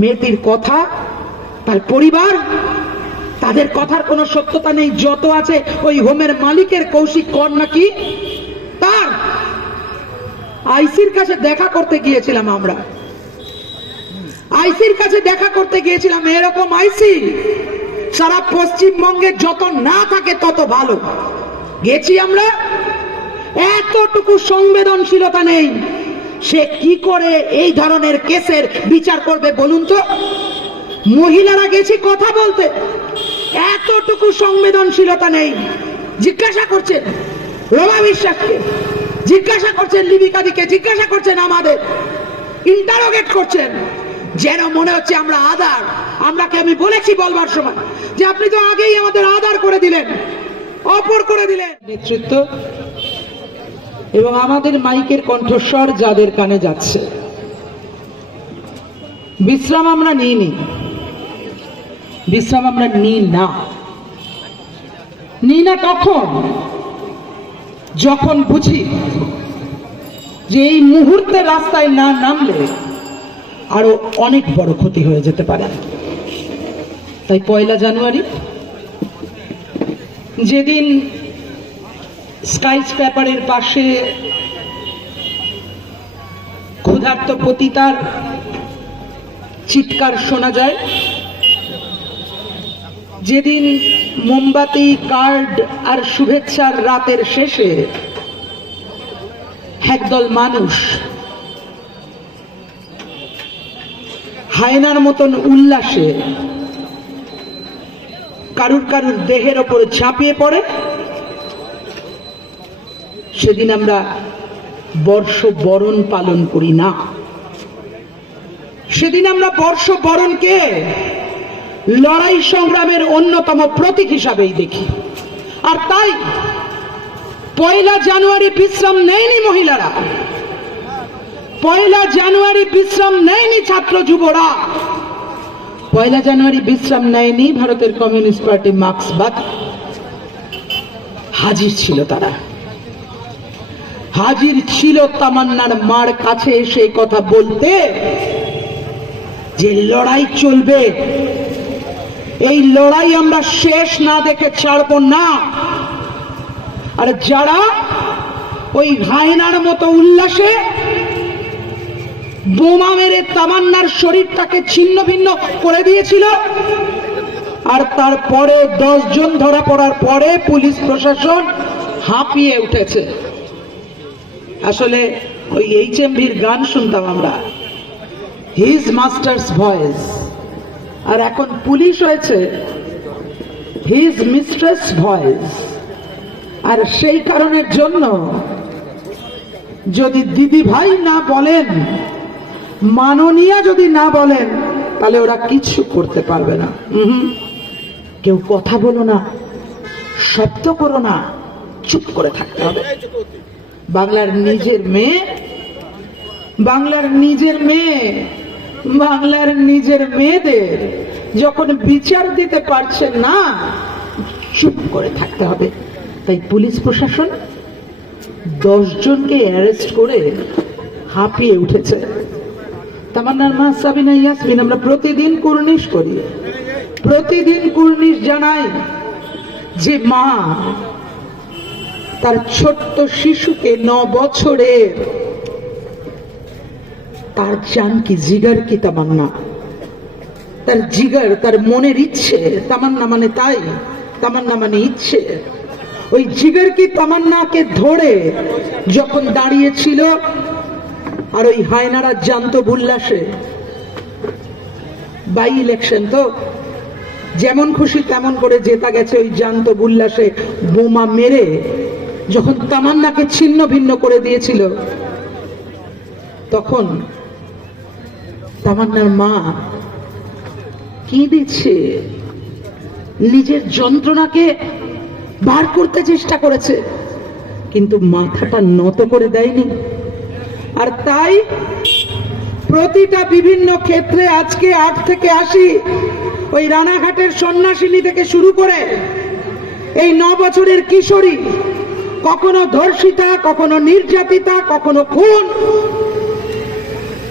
মেয়েটির কথা, তার পরিবার, তাদের কথার কোনো সত্যতা নেই। যত আছে ওই হোমের মালিকের কৌশিক কর নাকি তার আইসির কাছে দেখা করতে গিয়েছিলাম। আমরা আইসির কাছে দেখা করতে গিয়েছিলাম। এরকম আইসি সারা পশ্চিমবঙ্গে যত না থাকে তত ভালো। গেছি আমরা, এতটুকু সংবেদনশীলতা নেই। সে কি করে এই ধরনের কেসের বিচার করবে বলুন তো? মহিলারা গেছি কথা বলতে, এতটুকু সংবেদনশীলতা নেই। জিজ্ঞাসা করছেন রমা বিশ্বাসকে, জিজ্ঞাসা করছেন লিপিকাদিকে, জিজ্ঞাসা করছেন আমাদের, ইন্টারোগেট করছেন, যেন মনে হচ্ছে আমরা আদার। আমরাকে আমি বলেছি বলবার সময় যে আপনি তো আগেই আমাদের আদার করে দিলেন, অপর করে দিলেন। নেতৃত্ব এবং আমাদের মাইকের কণ্ঠস্বর যাদের কানে যাচ্ছে, বিশ্রাম আমরা নিইনি, বিশ্রাম আমরা নিই না। তখন যখন বুঝি যে এই মুহূর্তে রাস্তায় না নামলে আরো অনেক বড় ক্ষতি হয়ে যেতে পারে। তাই 1 জানুয়ারি যেদিন স্কাই স্ক্র্যাপারের পাশে ক্ষুধার্ত পতিতার চিৎকার শোনা যায়, যেদিন মোমবাতি, কার্ড আর শুভেচ্ছার রাতের শেষে একদল মানুষ হায়নার মতন উল্লাসে কারুর কারুর দেহের ওপর ঝাঁপিয়ে পড়ে, সেদিন আমরা বর্ষবরণ পালন করি না। সেদিন আমরা বর্ষবরণকে লড়াই সংগ্রামের অন্যতম প্রতীক হিসাবেই দেখি। আর তাই 1 জানুয়ারি বিশ্রাম নেয়নি মহিলারা, 1 জানুয়ারি বিশ্রাম নেয়নি ছাত্র যুবরা, 1 জানুয়ারি বিশ্রাম নেয়নি ভারতের কমিউনিস্ট পার্টি, মার্ক্সবাদ। হাজির ছিল তারা, হাজির ছিল তামান্নার মার কাছে এসে কথা বলতে যে লড়াই চলবে, এই লড়াই আমরা শেষ না দেখে ছাড়ব না। আর যারা ওই হায়নার মতো উল্লাসে বোমা মেরে তামান্নার শরীরটাকে ছিন্ন ভিন্ন করে দিয়েছিল, আর তারপরে 10 জন ধরা পড়ার পরে পুলিশ প্রশাসন হাঁপিয়ে উঠেছে। আসলে ওই HMVর গান শুনতাম আমরা, হিজ মাস্টার্স ভয়েস, আর এখন পুলিশ হয়েছে হিজ মিস্ট্রেস ভয়েস। আর সেই কারণের জন্য যদি দিদি ভাই না বলেন, মাননীয়া যদি না বলেন, তাহলে ওরা কিছু করতে পারবে না। কেউ কথা বলো না, শব্দ করো না, চুপ করে থাকতে হবে। বাংলার নিজের মেয়ে, বাংলার নিজের মেয়ে, বাংলার নিজের মেয়েদের যখন বিচার দিতে পারছেন না, চুপ করে থাকতে হবে। তাই পুলিশ প্রশাসন 10 জনকে অ্যারেস্ট করে হাঁপিয়ে উঠেছে। তামান্নার মা সাবিনা ইয়াসমিন, আমরা প্রতিদিন কুর্নিশ করি, প্রতিদিন কুর্নিশ জানাই যে মা তার ছোট্ট শিশুকে 9 বছরের, তার জান কি, জিগার কি তামান্না, তার জিগার, তার মনের ইচ্ছে। তামান্না মানে তাই, তামান্না মানে ইচ্ছে। ওই জিগার কি তামান্নাকে ধরে যখন দাঁড়িয়েছিল, আর ওই হায়নারা জানতো উল্লাসে, বাই ইলেকশন তো যেমন খুশি তেমন করে জেতা গেছে, ওই জানতো উল্লাসে বোমা মেরে যখন তামান্নাকে ছিন্ন ভিন্ন করে দিয়েছিল, তখন তামান্নার মা কি দিচ্ছে, নিজের যন্ত্রণাকে বার করতে চেষ্টা করেছে, কিন্তু মাথাটা নত করে দেয়নি। আর তাই প্রতিটা বিভিন্ন ক্ষেত্রে আজকে 8 থেকে 80 ওই রানাঘাটের সন্ন্যাসিনী থেকে শুরু করে এই 9 বছরের কিশোরী, কখনো ধর্ষিতা, কখনো নির্যাতিতা, কখনো খুন,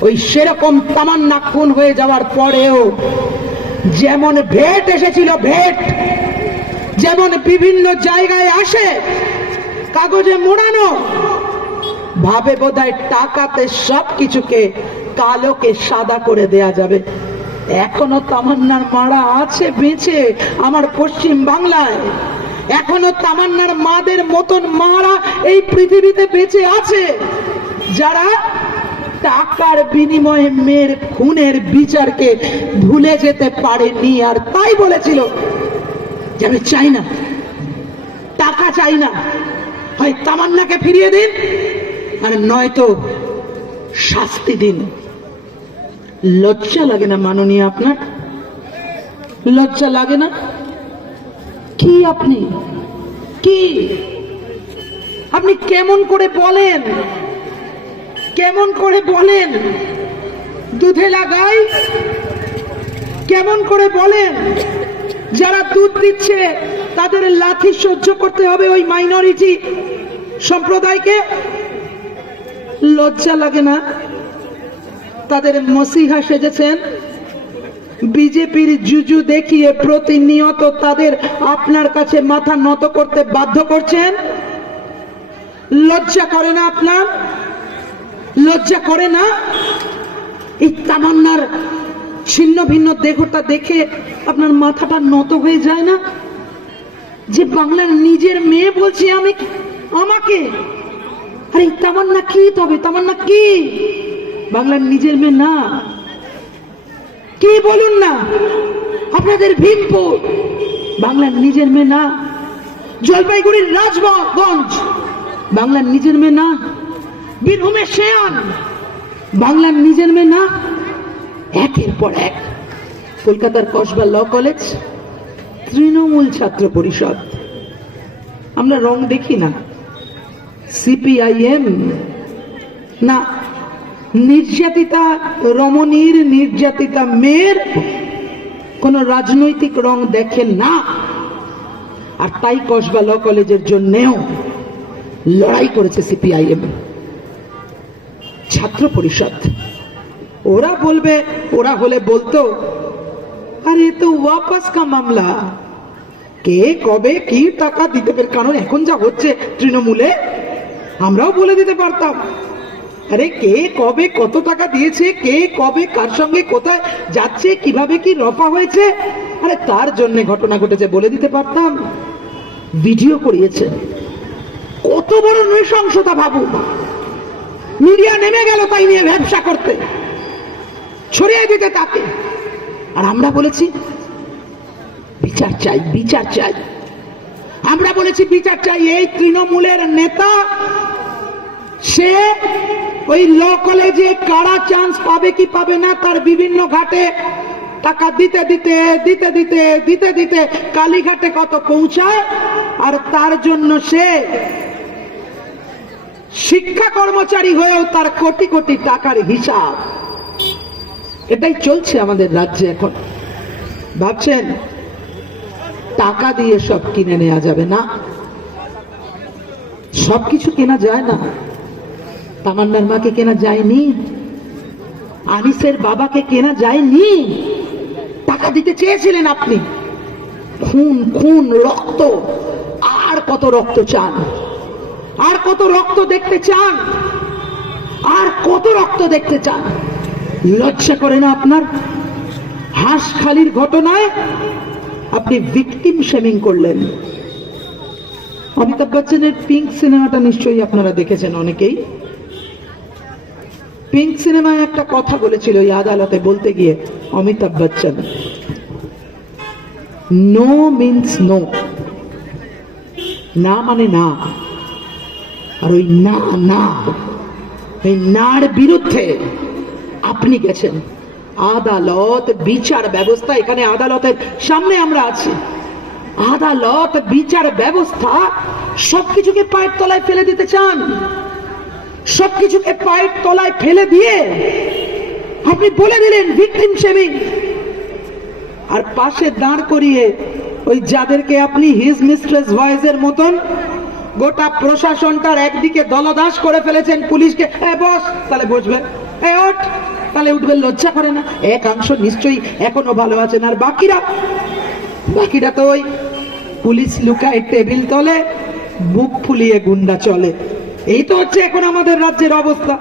ওই সেরকম তামান্না খুন হয়ে যাওয়ার পরেও যেমন ভেট এসেছিল, ভেট যেমন বিভিন্ন জায়গায় আসে কাগজে মোড়ানো, ভাবে বোধহয় টাকাতে সবকিছুকে কালোকে সাদা করে দেয়া যাবে। এখনো তামান্নার মারা আছে বেঁচে আমার পশ্চিম বাংলায়, এখনো তামান্নার মাদের মতন মারা এই পৃথিবীতে বেঁচে আছে, যারা টাকার বিনিময়ে মেয়ের খুনের বিচারকে ভুলে যেতে পারেনি। আর তাই বলেছিল যে আমি চাই না, টাকা চাই না, হয় তামান্নাকে ফিরিয়ে দিন আর নয়তো শাস্তি দিন। লজ্জা লাগে না মাননীয়? আপনার লজ্জা লাগে না? কি আপনি কি আপনি কেমন করে বলেন, কেমন করে বলেন দুধে লাগাই, কেমন করে বলেন যারা দুধ দিচ্ছে তাদের লাথি সহ্য করতে হবে ওই মাইনরিটি সম্প্রদায়কে? লজ্জা লাগে না? তাদের মসিহা সেজেছেন, বিজেপির জুজু দেখিয়ে প্রতিনিয়ত তাদের আপনার কাছে মাথা নত করতে বাধ্য করছেন। লজ্জা করে না আপনার? লজ্জা করে না? এই তামান্নার ছিন্ন ভিন্ন দেহটা দেখে আপনার মাথাটা নত হয়ে যায় না? যে বাংলার নিজের মেয়ে বলছে আমি, আমাকে, আরে তামান্না কি? তবে তামান্না কি বাংলার নিজের মেয়ে না? কি বলুন না? আপনাদের ভীমপুর বাংলার নিজের মেয়ে না? জলপাইগুড়ির রাজগঞ্জ বাংলার নিজের মেয়ে না? বীরভূমের শেয়ান বাংলার নিজের মেয়ে না? একের পর এক কলকাতার কসবা ল কলেজ, তৃণমূল ছাত্র পরিষদ, আমরা রং দেখি না, সিপিআইএম না, নির্যাতিতা রমণীর, নির্যাতিতা মেয়ের কোন রাজনৈতিক রং দেখেন না। আর তাই কসবা ল কলেজের জন্যেও লড়াই করেছে সিপিআইএম, ছাত্র পরিষদ। ওরা বলবে, ওরা হলে বলতো আরে তো ওয়াপাস কা মামলা, কে কবে কি টাকা দিতে পারে, কারণ এখন যা হচ্ছে তৃণমূলে আমরাও বলে দিতে পারতাম, আরে কে কবে কত টাকা দিয়েছে, কে কবে কার সঙ্গে কোথায় যাচ্ছে, কিভাবে কি রফা হয়েছে, আরে তার জন্য ঘটনা ঘটেছে বলে দিতে পারতাম। ভিডিও করিয়েছে, কত বড় নৃশংসতা ভাবুন। মিডিয়া নেমে গেল তাই নিয়ে ব্যবসা করতে, ছড়িয়ে দিতে তাকে। আর আমরা বলেছি বিচার চাই, বিচার চাই, আমরা বলেছি বিচার চাই। এই তৃণমূলের নেতা, সে ওই ল কলেজে কারা চান্স পাবে কি পাবে না তার বিভিন্ন ঘাটে টাকা দিতে দিতে দিতে দিতে দিতে দিতে কালীঘাটে কত পৌঁছায়, আর তার জন্য সে শিক্ষা কর্মচারী হয়েও তার কোটি কোটি টাকার হিসাব। এটাই চলছে আমাদের রাজ্যে এখন। ভাবছেন টাকা দিয়ে সব কিনে নেওয়া যাবে না? সবকিছু কেনা যায় না। তামান্নার মাকে কেনা যায়নি, আনিসের বাবাকে কেনা যায়নি। টাকা দিতে চেয়েছিলেন আপনি, খুন খুন রক্ত, আর কত রক্ত চান, আর কত রক্ত দেখতে চান, আর কত রক্ত দেখতে চান? লজ্জা করে না আপনার? হাঁসখালির ঘটনায় আপনি ভিকটিম শেমিং করলেন। অমিতাভ বচ্চনের পিঙ্ক সিনেমাটা নিশ্চয়ই আপনারা দেখেছেন অনেকেই। পিঙ্ক সিনেমায় একটা কথা বলেছিল এই আদালতে বলতে গিয়ে Amitabh Bachchan, no means no, না মানে না। আর ওই না না, এই নার বিরুদ্ধে আপনি গেছেন। আদালত, বিচার ব্যবস্থা, এখানে আদালতের সামনে আমরা আছি, আদালত, বিচার ব্যবস্থা সবকিছুকে পায়ের তলায় ফেলে দিতে চান। সবকিছুকে পায়ের তলায় ফেলে দিয়ে আপনি বলে দিলেন ভিকটিম শেমিং, আর পাশে দাঁড় করিয়ে ওই যাদেরকে আপনি হিজ মিস্ট্রেস ভয়েসের মতন গোটা প্রশাসনটার একদিকে দলদাস করে ফেলেছেন, পুলিশকে বস তাহলে বসবে, এই ওঠ, তাহলে উঠবে, লজ্জা করে না? একাংশ নিশ্চয়ই এখনো ভালো আছেন, আর বাকিরা তো ওই পুলিশ লুকায় টেবিল তলে, বুক ফুলিয়ে গুন্ডা চলে। এই তো হচ্ছে এখন আমাদের রাজ্যের অবস্থা।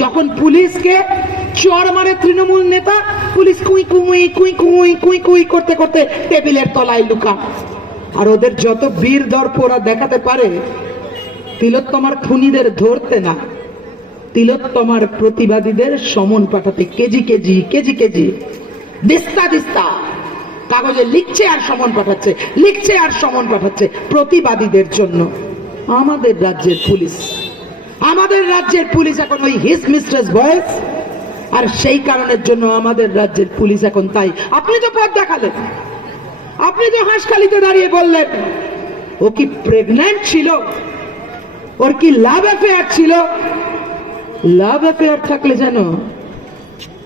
যখন পুলিশকে চর মারে তৃণমূল নেতা, পুলিশ কুই কুই কুই কুই কুই কুই করতে করতে টেবিলের তলায় লুকা। আর ওদের যত বীর দর্প ওরা দেখাতে পারে, তিলোত্তমার খুনিদের ধরতে না, তিলোত্তমার প্রতিবাদীদের সমন পাঠাতে কেজি কেজি কেজি কেজি দিস্তা দিস্তা কাগজে লিখছে আর সমন পাঠাচ্ছে, লিখছে আর সমন পাঠাচ্ছে প্রতিবাদীদের জন্য। আমাদের রাজ্যের পুলিশ এখন ওই হিজ মিস্ট্রেস ভয়েস, আর সেই কারণের জন্য আমাদের রাজ্যের পুলিশ এখন তাই। আপনি তো পথ দেখালেন, আপনি তো হাসখালিতে দাঁড়িয়ে বললেন ও কি প্রেগন্যান্ট ছিল, ওর কি লাভ অ্যাফেয়ার ছিল। লাভ অ্যাফেয়ার থাকলে যেন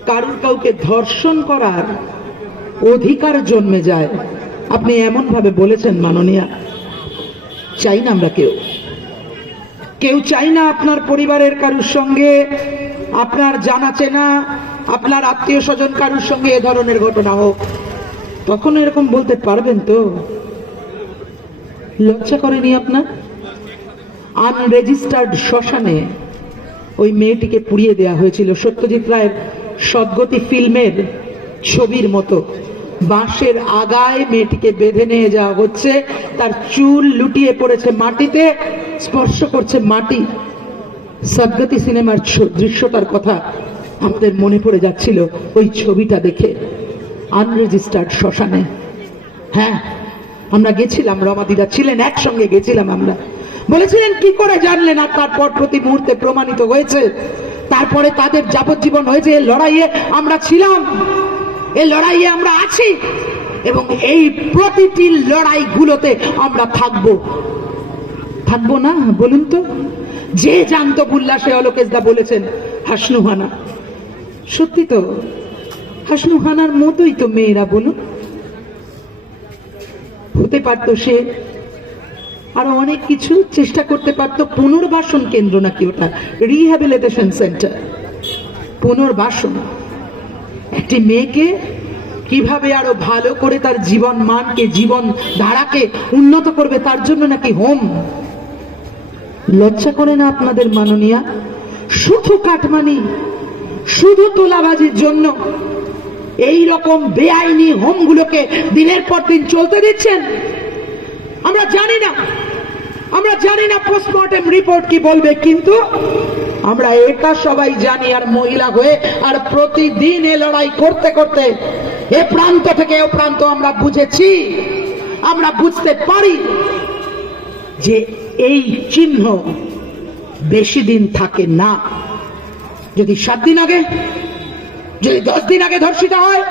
কারুর কাউকে ধর্ষণ করার অধিকার জন্মে যায়। আপনি এমন ভাবে বলেছেন মাননীয়া, চাই না আমরা কেউ চাই না আপনার পরিবারের কারুর সঙ্গে, আপনার জানা চেনা, আপনার আত্মীয় স্বজন কারুর সঙ্গে এ ধরনের ঘটনা হোক। তখন এরকম বলতে পারবেন তো? লজ্জা করেনি আপনার? আনরেজিস্টার্ড শ্মশানে ওই মেয়েটিকে পুড়িয়ে দেয়া হয়েছিল, সত্যজিৎ রায়ের সদ্গতি ফিল্মের ছবির মতো। বাঁশের আগায় মেয়েটিকে বেঁধে নিয়ে যাওয়া হচ্ছে, তার চুল লুটিয়ে পড়েছে মাটিতে, স্পর্শ করছে মাটি। সদ্গতি সিনেমার দৃশ্যটার কথা আমাদের মনে পড়ে যাচ্ছিল ওই ছবিটা দেখে। আনরেজিস্টার্ড শ্মশানে, হ্যাঁ আমরা গেছিলাম, রমাদিরা ছিলেন, একসঙ্গে গেছিলাম আমরা। বলেছিলেন কি করে জানলেন? আর তারপর প্রতি মুহূর্তে প্রমাণিত হয়েছে, তারপরে তাদের যাবজ্জীবন হয়েছে। এই লড়াইয়ে আমরা ছিলাম, এই লড়াইয়ে আমরা আছি, এবং এই প্রতিটি লড়াইগুলোতে আমরা থাকবো না বলুন তো? যে জানতো বুল্লাসে অলোকেশদা বলেছেন হাসনুহানা, সত্যি তো হাসনুহানার মতোই তো মেয়েরা, বলুন হতে পারতো সে আরো অনেক কিছু চেষ্টা করতে পারতো। পুনর্বাসন কেন্দ্র নাকি ওটা, রিহ্যাবিলিটেশন সেন্টার, পুনর্বাসন। একটি মেয়েকে কিভাবে আরো ভালো করে তার জীবন মানকে, জীবন ধারাকে উন্নত করবে, তার জন্য নাকি হোম। লজ্জা করে না আপনাদের মাননীয়া? শুধু কাটমানি, শুধু তোলাবাজির জন্য এই রকম বেআইনি হোমগুলোকে দিনের পর দিন চলতে দিচ্ছেন। আমরা জানি না পোস্টমর্টেম রিপোর্ট কি বলবে, কিন্তু আমরা এটা সবাই জানি। আর মহিলা হয়ে আর প্রতিদিন এ লড়াই করতে করতে এ প্রান্ত থেকে ও প্রান্ত আমরা বুঝেছি, আমরা বুঝতে পারি যে এই চিহ্ন বেশি দিন থাকে না। যদি 7 দিন আগে, যদি 10 দিন আগে ধর্ষিতা হয়,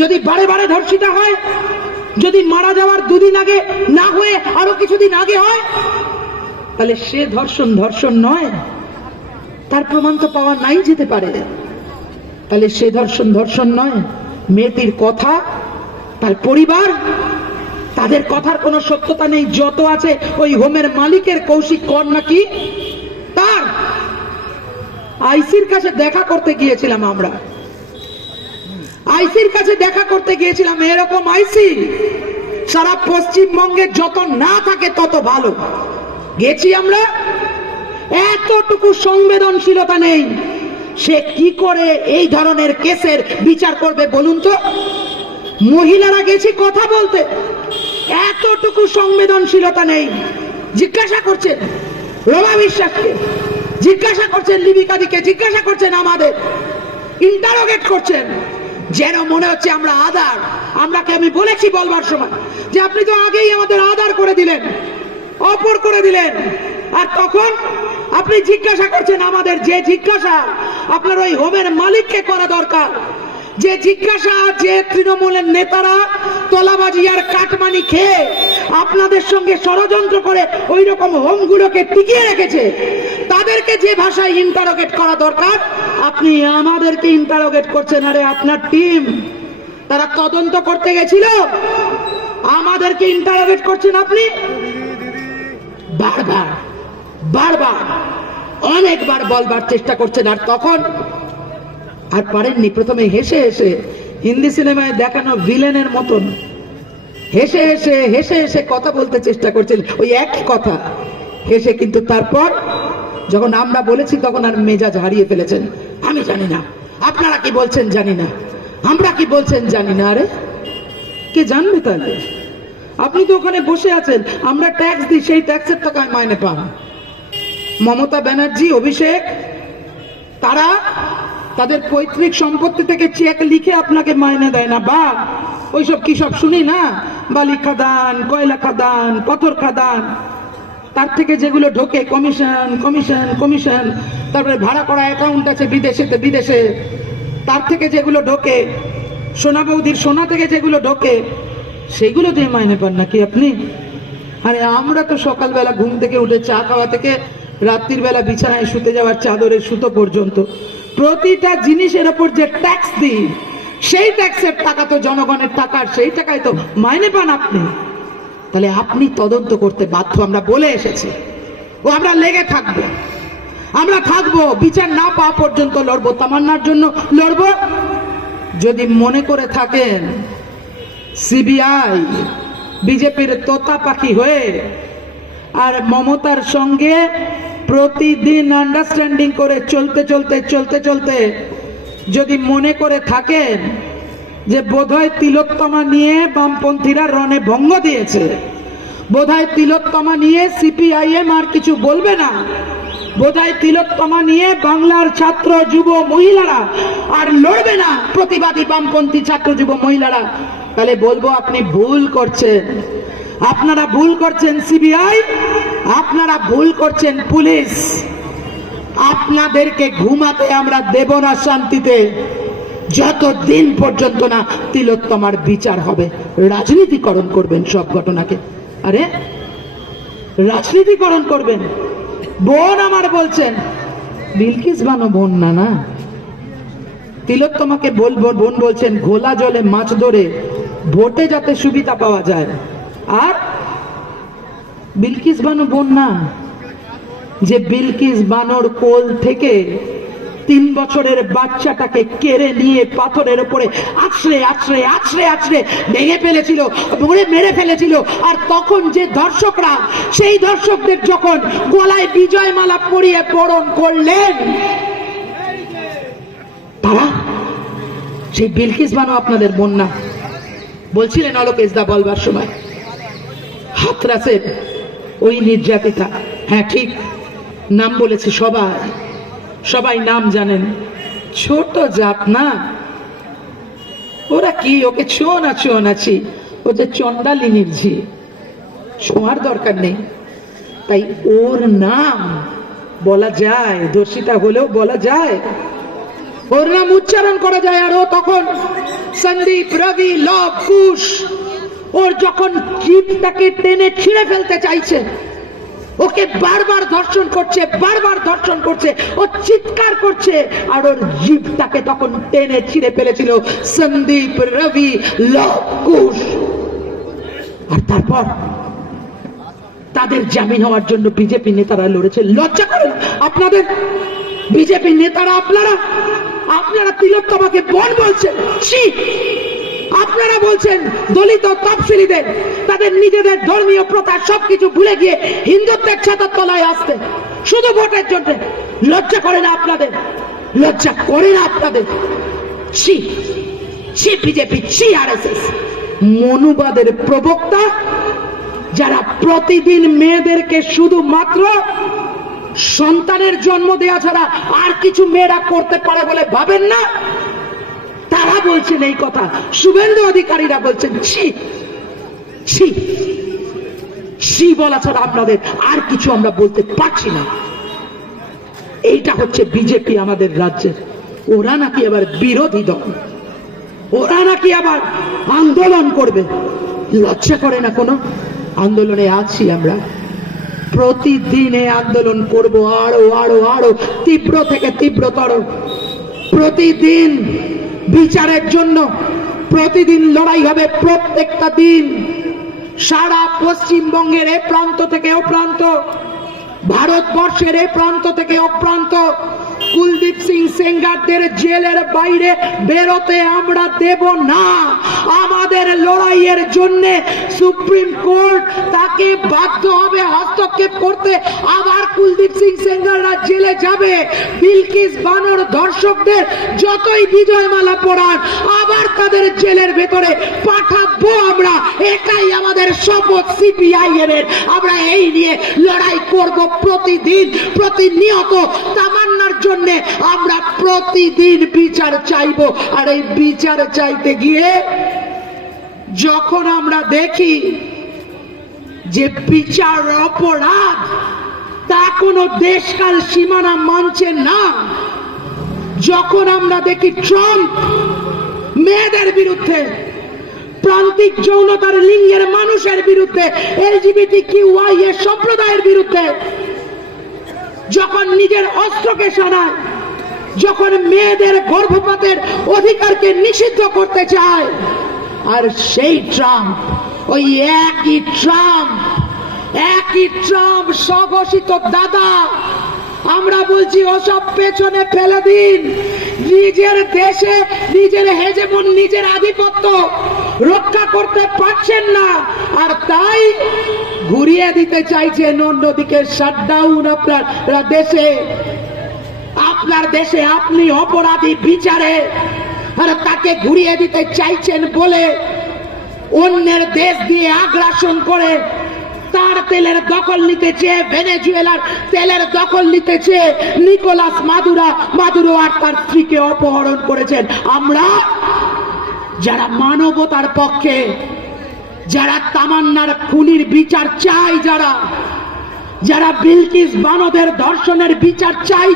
যদি বারে বারে ধর্ষিতা হয়, যদি মারা যাওয়ার 2 দিন আগে না হয়ে আরো কিছুদিন আগে হয়, তাহলে সে ধর্ষণ নয়, তার প্রমাণ তো পাওয়া নাই যেতে পারে। তাহলে সে ধর্ষণ নয়। মেয়েটির কথা, তার পরিবার, তাদের কথার কোনো সত্যতা নেই। যত আছে ওই হোমের মালিকের কৌশিক কর নাকি তার। আইসির কাছে দেখা করতে গিয়েছিলাম আমরা, আইসির কাছে দেখা করতে গিয়েছিলাম। এরকম আইসি সারা পশ্চিমবঙ্গে যত না থাকে তত ভালো। গেছি আমরা, এতটুকু সংবেদনশীলতা নেই। সে কি করে এই ধরনের কেসের বিচার করবে বলুন তো? মহিলারা গেছি কথা বলতে, এতটুকু সংবেদনশীলতা নেই। জিজ্ঞাসা করছেন রমা বিশ্বাসকে, জিজ্ঞাসা করছেন লিপিকাদিকে, জিজ্ঞাসা করছেন আমাদের, ইন্টারোগেট করছেন, যেন মনে হচ্ছে আমরা আদার। আমি বলেছি বলবার সময় যে আপনি তো আগেই আমাদের আদার করে দিলেন, অপর করে দিলেন, আর তখন আপনি জিজ্ঞাসা করছেন আমাদের। যে জিজ্ঞাসা আপনার ওই হোমের মালিককে করা দরকার, যে জিজ্ঞাসা যে তৃণমূলের নেতারা তোলাবাজি আর কাটমানি খেয়ে আপনাদের সঙ্গে ষড়যন্ত্র করে ওই রকম হোমগুলোকে টিকিয়ে রেখেছে, তাদেরকে যে ভাষায় ইন্টারোগেট করা দরকার আপনি আমাদেরকে ইন্টারোগেট করছেন। আরে আপনার টিম, তারা তদন্ত করতে গেছিল, আমাদেরকে ইন্টারোগেট করছেন আপনি বারবার বারবার। অনেকবার বলবার চেষ্টা করছেন, আর তখন আর পারেননি। প্রথমে হেসে হেসে হিন্দি সিনেমায় দেখানো ভিলেনের মতন হেসে হেসে হেসে হেসে কথা বলতে চেষ্টা করছিলেন, ওই একই কথা হেসে। কিন্তু তারপর যখন আমরা বলেছি তখন আর মেজাজ হারিয়ে ফেলেছেন। আমি জানি না আপনারা কি বলছেন, জানি না আমরা কি বলছেন, জানি না। আরে কে জানবে তাহলে? আপনি তো ওখানে বসে আছেন, আমরা ট্যাক্স দিই, সেই ট্যাক্সের টাকায় মাইনে পান। মমতা ব্যানার্জি, অভিষেক, তারা তাদের পৈতৃক সম্পত্তি থেকে চেক লিখে আপনাকে মাইনে দেয় না। বা ওইসব কি সব শুনি না, বালি খাদান, কয়লা খাদান, পাথর খাদান, তার থেকে যেগুলো ঢোকে কমিশন কমিশন কমিশন। তারপরে ভাড়া করা অ্যাকাউন্ট আছে বিদেশেতে, বিদেশে তার থেকে যেগুলো ঢোকে, সোনা বৌদির সোনা থেকে যেগুলো ঢোকে, সেগুলো দিয়ে মাইনে পান নাকি আপনি? আরে আমরা তো সকালবেলা ঘুম থেকে উঠে চা খাওয়া থেকে রাত্রির বেলা বিছানায় শুতে যাওয়ার চাদরের সুতো পর্যন্ত প্রতিটা জিনিসের ওপর যে ট্যাক্স দিই, সেই ট্যাক্সের টাকা তো জনগণের টাকা, সেই টাকায় তো মাইনে পান আপনি। তাহলে আপনি তদন্ত করতে বাধ্য, আমরা বলে এসেছি। ও আমরা লেগে থাকবো, আমরা থাকবো, বিচার না পাওয়া পর্যন্ত লড়বো, তামান্নার জন্য লড়বো। যদি মনে করে থাকেন সিবিআই বিজেপির তোতা পাখি হয়ে আর মমতার সঙ্গে প্রতিদিন আন্ডারস্ট্যান্ডিং করে চলতে চলতে চলতে চলতে যদি মনে করে থাকেন যে বোধহয় তিলোত্তমা নিয়ে বামপন্থীরা রণে ভঙ্গ দিয়েছে, বোধহয় তিলোত্তমা নিয়ে সিপিআইএম আর কিছু বলবে না, বোধহয় তিলোত্তমা নিয়ে বাংলার ছাত্র যুব মহিলারা আর লড়বে না, প্রতিবাদী বামপন্থী ছাত্র যুব মহিলারা, তাহলে বলবো আপনি ভুল করছেন। আপনারা ভুল করছেন সিবিআই, আপনারা ভুল করছেন পুলিশ। আপনাদেরকে ঘুমাতে আমরা দেব না শান্তিতে যতদিন পর্যন্ত না তিলোত্তমার বিচার হবে। রাজনীতিকরণ করবেন সব ঘটনাকে, আরে রাজনীতিকরণ করবেন। বোন আমার বলছেন, বিলকিস বানো বোন না, না তিলোত্তমাকে বলবো বোন বলছেন, ঘোলা জলে মাছ ধরে ভোটে যাতে সুবিধা পাওয়া যায়। আর বিলকিস বানো বোন না, যে বিলকিস বানোর কোল থেকে 3 বছরের বাচ্চাটাকে কেড়ে নিয়ে পাথরের উপরে আছড়ে আছড়ে আছড়ে আছড়ে ভেঙে ফেলেছিল, মেরে ফেলেছিল। আর তখন যে দর্শকরা, সেই দর্শকদের যখন গলায় বিজয়মালা পরিয়ে বরণ করলেন, তারা সেই বিলকিস বানো আপনাদের বোন না। বলছিলেন অলোকেশ দা বলবার সময়, হাতরাসের ওই নির্যাতিতা, হ্যাঁ ঠিক নাম বলেছে, সবাই নাম জানেন। ছোট জাত না, ওরা কি ওকে ছোঁয়া না ছোঁয়াছি, ও যে চন্ডালিনীর ঝি, ছোঁয়ার দরকার নেই। তাই ওর নাম বলা যায়, দোষীটা হলেও বলা যায়, ওর নাম উচ্চারণ করা যায়। আর ও তখন সন্দীপ, রবি, লব, কুশ, ওর যখন জিভটাকে টেনে ছিঁড়ে ফেলতে চাইছে, ওকে বারবার ধর্ষণ করছে, বারবার ধর্ষণ করছে, ও চিৎকার করছে, আর ওর জিভটাকে তখন টেনে ছিঁড়ে ফেলেছিল সন্দীপ, রবি, লব, কুশ। আর তারপর তাদের জামিন হওয়ার জন্য বিজেপি নেতারা লড়েছে। লজ্জা করে আপনাদের? বিজেপি নেতারা আপনারা তিলোত্তমাকে বোন বলছেন। আপনারা বলছেন দলিত তফসিলিদের তাদের নিজেদের ধর্মীয় প্রথা সবকিছু ভুলে গিয়ে হিন্দুত্বের ছাতার তলায় আসতে শুধু ভোটের জন্য। লজ্জা করে না আপনাদের? লজ্জা করে না আপনাদের? বিজেপি, আরএসএস মনুবাদের প্রবক্তা, যারা প্রতিদিন মেয়েদেরকে শুধুমাত্র সন্তানের জন্ম দেওয়া ছাড়া আর কিছু মেয়েরা করতে পারে বলে ভাবেন না, তারা বলছেন এই কথা। শুভেন্দু অধিকারীরা বলছেন ছি বলা ছাড়া আপনাদের আর কিছু আমরা বলতে পারছি না। এইটা হচ্ছে বিজেপি আমাদের রাজ্যের। ওরা নাকি আবার বিরোধী দল, ওরা নাকি আবার আন্দোলন করবে। লজ্জা করে না কোনো? আন্দোলনে আছি আমরা, প্রতিদিনে আন্দোলন করব, আরো আরো আরো তীব্র থেকে তীব্রতর। প্রতিদিন বিচারের জন্য প্রতিদিন লড়াই হবে, প্রত্যেকটা দিন। সারা পশ্চিমবঙ্গের এ প্রান্ত থেকে ও প্রান্ত ভারতবর্ষের এই প্রান্ত থেকে অপ্রান্ত কুলদীপ সিং সেঙ্গারদের জেলের বাইরে বেরোতে আমরা দেব না। আমাদের লড়াইয়ের জন্য সুপ্রিম কোর্ট তাকে বাধ্য হবে হস্তক্ষেপ করতে। আবার কুলদীপ সিং সেঙ্গাররা জেলে যাবে, বিলকিস বানোর ধর্ষকদের যতই বিজয়মালা পড়ান আবার তাদের জেলের ভেতরে পাঠাবো আমরা। এটাই আমাদের শপথ সিপিআইএম এর। আমরা এই নিয়ে লড়াই করব প্রতিদিন, প্রতিনিয়ত। তামান্নার জন্য আমরা প্রতিদিন বিচার চাইব। আর এই বিচার চাইতে গিয়ে যখন আমরা দেখি যে বিচার অপরাধ, তা কোনো দেশকাল সীমানা মানছে না, যখন আমরা দেখি ট্রাম্প মেয়েদের বিরুদ্ধে, প্রান্তিক যৌনতার লিঙ্গের মানুষের বিরুদ্ধে, LGBTQIA সম্প্রদায়ের বিরুদ্ধে যখন নিজের অস্ত্রকে সরায়, যখন মেয়েদের গর্ভপাতের অধিকারকে নিষিদ্ধ করতে চায়, আর সেই ট্রাম্প, ওই একই ট্রাম্প স্বঘোষিত দাদা, আমরা বলছি ওসব পেছনে ফেলে দিন। নিজের দেশে নিজের হেজেমন, নিজের আধিপত্য রক্ষা করতে পারছেন না, আর তাই ঘুরিয়ে দিতে চাইছেন অন্যদিকে শাটডাউন আপনার দেশে। আপনার দেশে আপনি অপরাধী বিচারে, আর তাকে ঘুরিয়ে দিতে চাইছেন বলে অন্যের দেশ দিয়ে আগ্রাসন করে তার তেলের দখল নিতে চেয়ে, ভেনেজুয়েলার তেলের দখল নিতে চেয়ে নিকোলাস মাদুরো আর তার স্ত্রীকে অপহরণ করেছেন। আমরা যারা মানবতার পক্ষে, যারা তামান্নার খুনির বিচার চাই, যারা বিলকিস বানোদের ধর্ষণের বিচার চাই,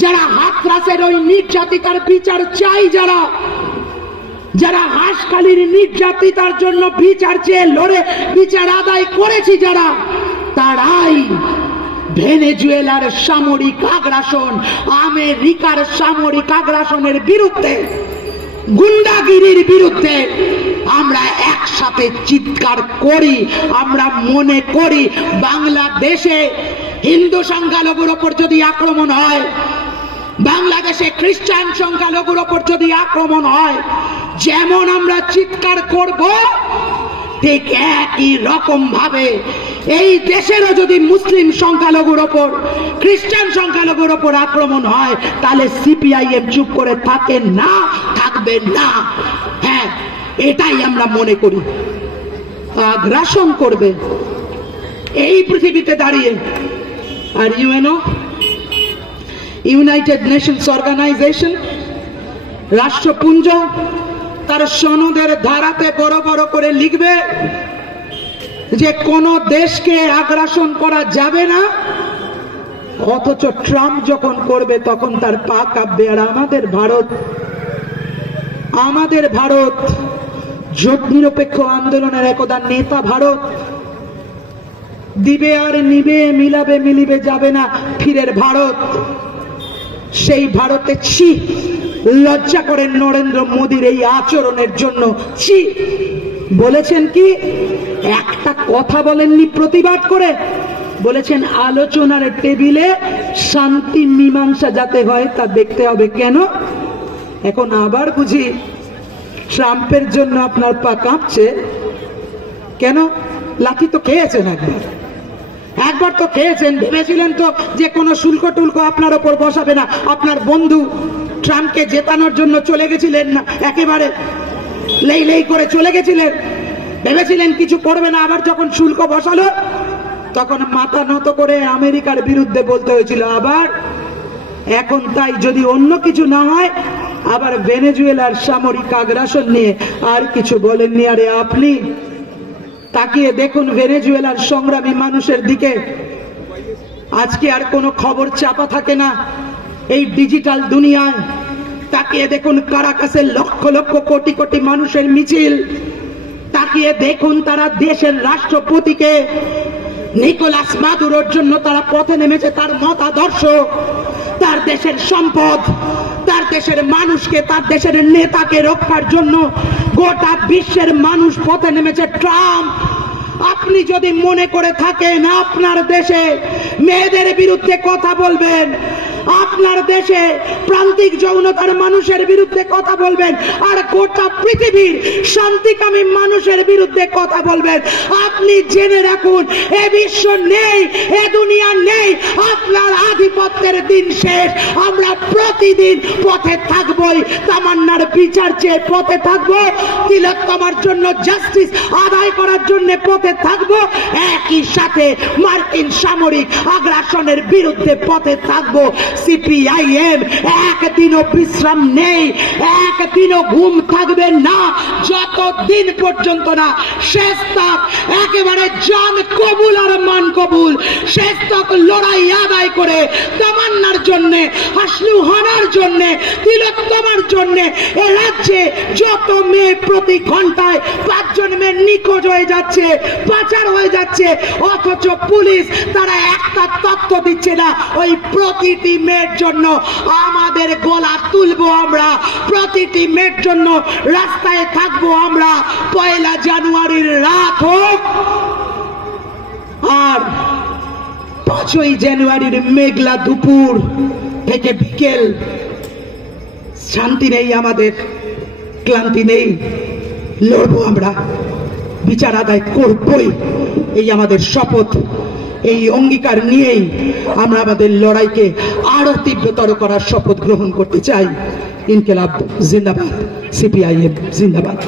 যারা হাতরাসের ওই নির্যাতিতার বিচার চাই, যারা হাঁসখালির নির্যাতিতার জন্য বিচার চেয়ে লড়ে বিচার আদায় করেছি, তারাই ভেনেজুয়েলার সামরিক আগ্রাসন, আমেরিকার সামরিক আগ্রাসনের বিরুদ্ধে, গুন্ডাগিরির বিরুদ্ধে আমরা একসাথে চিৎকার করি। আমরা মনে করি বাংলাদেশে হিন্দু সংখ্যালঘুর ওপর যদি আক্রমণ হয়, বাংলাদেশে খ্রিস্টান সংখ্যালঘুর ওপর যদি আক্রমণ হয়, যেমন আমরা চিৎকার করব, ঠিক একই রকম ভাবে এই দেশেরও যদি মুসলিম সংখ্যালঘুর ওপর, খ্রিস্টান সংখ্যালঘুর ওপর আক্রমণ হয়, তাহলে সিপিআইএম চুপ করে থাকে না, থাকবে না। হ্যাঁ, এটাই আমরা মনে করি। আগ্রাসন করবে এই পৃথিবীতে দাঁড়িয়ে। আর ইউনাইটেড নেশনস অর্গানাইজেশন, রাষ্ট্রপুঞ্জ তার সনদের ধারাতে বড় বড় করে লিখবে যে কোন দেশকে আগ্রাসন করা যাবে না, অথচ ট্রাম্প যখন করবে তখন তার পা কাঁপবে। আর আমাদের ভারত জোট নিরপেক্ষ আন্দোলনের একদা নেতা ভারত, দিবে আর নিবে, মিলাবে মিলিবে যাবে না ফিরের ভারত, সেই ভারতে ছি, লজ্জা করেন নরেন্দ্র মোদীর এই আচরণের জন্য। ছি বলেছেন কি? একটা কথা বলেননি প্রতিবাদ করে, বলেছেন আলোচনার টেবিলে শান্তি মীমাংসা যাতে হয় তা দেখতে হবে। কেন এখন আবার বুঝি ট্রাম্পের জন্য আপনার পা কাঁপছে? কেন? লাঠি তো খেয়েছেন একবার তো খেয়েছেন। ভেবেছিলেন তো যে কোনো শুল্ক টুল্ক আপনার ওপর বসাবে না। আপনার বন্ধু ট্রাম্পকে জেতানোর জন্য চলে গেছিলেন না, একেবারে লেই করে চলে গেছিলেন, ভেবেছিলেন কিছু করবে না। আবার যখন শুল্ক বসালো তখন মাথা নত করে আমেরিকার বিরুদ্ধে বলতে হয়েছিল। আবার এখন তাই যদি অন্য কিছু না হয়, আবার ভেনেজুয়েলার সামরিক আগ্রাসন নিয়ে আর কিছু বলেননি। আরে আপনি তাকিয়ে দেখুন ভেনেজুয়েলার সংগ্রামী মানুষের দিকে। আজকে আর কোনো খবর চাপা থাকে না এই ডিজিটাল দুনিয়ায়। তাকিয়ে দেখুন কারাকাসের লক্ষ লক্ষ কোটি কোটি মানুষের মিছিল। তাকিয়ে দেখুন তারা দেশের রাষ্ট্রপতিকে, নিকোলাস মাদুরোর জন্য তারা পথে নেমেছে। তার মতাদর্শ, তার দেশের সম্পদ, তার দেশের মানুষকে, তার দেশের নেতাকে রক্ষার জন্য গোটা বিশ্বের মানুষ পথে নেমেছে। ট্রাম্প আপনি যদি মনে করে থাকেন আপনার দেশে মেয়েদের বিরুদ্ধে কথা বলবেন, আপনার দেশে প্রান্তিক যৌনতার মানুষের বিরুদ্ধে কথা বলবেন, আর গোটা পৃথিবীর শান্তিকামী মানুষের বিরুদ্ধে কথা বলবেন, আপনি জেনে রাখুন এ বিশ্ব নেই, এ দুনিয়া নেই, আপনার আধিপত্যের দিন শেষ। আমরা প্রতিদিন পথে থাকবই, তামান্নার বিচার চেয়ে পথে থাকবো, তিলোত্তমার জন্য জাস্টিস আদায় করার জন্য পথে থাকবো, একই সাথে মার্কিন সামরিক আগ্রাসনের বিরুদ্ধে পথে থাকবো। সিপিআইএম একদিনও বিশ্রাম নেই, একদিনও ঘুম থাকবে না, যতদিন পর্যন্ত না শেষ তক একেবারে জান কবুল আর মান কবুল শেষ তক লড়াই আদায় করে তামান্নার জন্য, হাসনুহানার জন্য, তিলোত্তমার জন্য এ রাজ্যে যত মেয়ে প্রতি ঘন্টায় 5 জন মেয়ে নিখোঁজ হয়ে যাচ্ছে, পাচার হয়ে যাচ্ছে, অথচ পুলিশ তারা একটা তথ্য দিচ্ছে না, ওই প্রতিটি মেয়ের জন্য আমাদের গলা তুলবো আমরা, প্রতিটি মেয়ের জন্য রাস্তায় থাকবো আমরা। 1 জানুয়ারির রাত হোক আর 5 জানুয়ারির মেঘলা দুপুর থেকে বিকেল, শান্তি নেই, আমাদের ক্লান্তি নেই, লড়বো আমরা, বিচার আদায় করবই, এই আমাদের শপথ। এই অঙ্গীকার নিয়েই আমরা আমাদের লড়াইকে আরো তীব্রতর করার শপথ গ্রহণ করতে চাই। ইনকিলাব জিন্দাবাদ, সিপিআইএম জিন্দাবাদ।